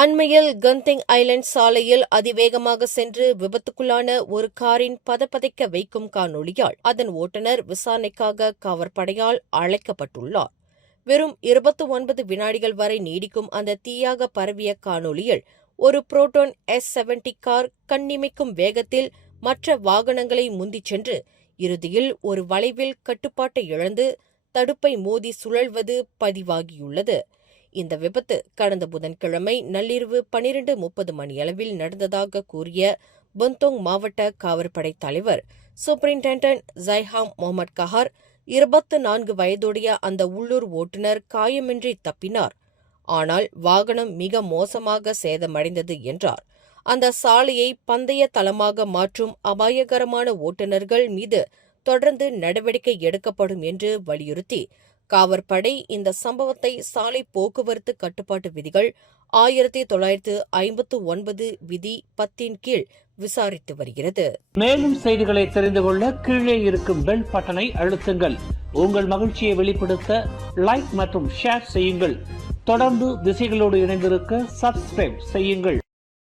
அண்மையில் கந்திங் ஐலண்ட் சாலையில் அதிவேகமாக சென்று விபத்துக்குள்ளான ஒரு காரின் பதப்பதைக்க வைக்கும் காணொளியால் அதன் ஓட்டுநர் விசாரணைக்காக காவற்படையால் அழைக்கப்பட்டுள்ளார். வெறும் 29 வினாடிகள் வரை நீடிக்கும் அந்த தீயாக பரவிய காணொளியில் ஒரு புரோட்டான் S70 கார் கண்ணிமைக்கும் வேகத்தில் மற்ற வாகனங்களை முந்திச் சென்று இறுதியில் ஒரு வளைவில் கட்டுப்பாட்டை இழந்து தடுப்பை மோதி சுழல்வது பதிவாகியுள்ளது. இந்த விபத்து கடந்த புதன்கிழமை நள்ளிரவு 12:30 மணியளவில் நடந்ததாக கூறிய பந்தோங் மாவட்ட காவற்படை தலைவர் சூப்பரிண்டென்டன்ட் ஜைஹாம் முகமது கஹார், 24 வயதுடைய அந்த உள்ளூர் ஓட்டுநர் காயமின்றி தப்பினார். ஆனால் வாகனம் மிக மோசமாக சேதமடைந்தது என்றார். அந்த சாலையை பந்தய தளமாக மாற்றும் அபாயகரமான ஓட்டுநர்கள் மீது தொடர்ந்து நடவடிக்கை எடுக்கப்படும் என்று வலியுறுத்தி காவற்படை இந்த சம்பவத்தை சாலை போக்குவரத்து கட்டுப்பாட்டு விதிகள் 1959 விதி 10 கீழ் விசாரித்து வருகிறது. மேலும் செய்திகளை தெரிந்து கொள்ள கீழே இருக்கும் பெல் பட்டனை அழுத்துங்கள். உங்கள் மகிழ்ச்சியை வெளிப்படுத்த லைக் மற்றும் ஷேர் செய்யுங்கள். தொடர்ந்து திசைகளோடு இணைந்திருக்க சப்ஸ்கிரைப் செய்யுங்கள்.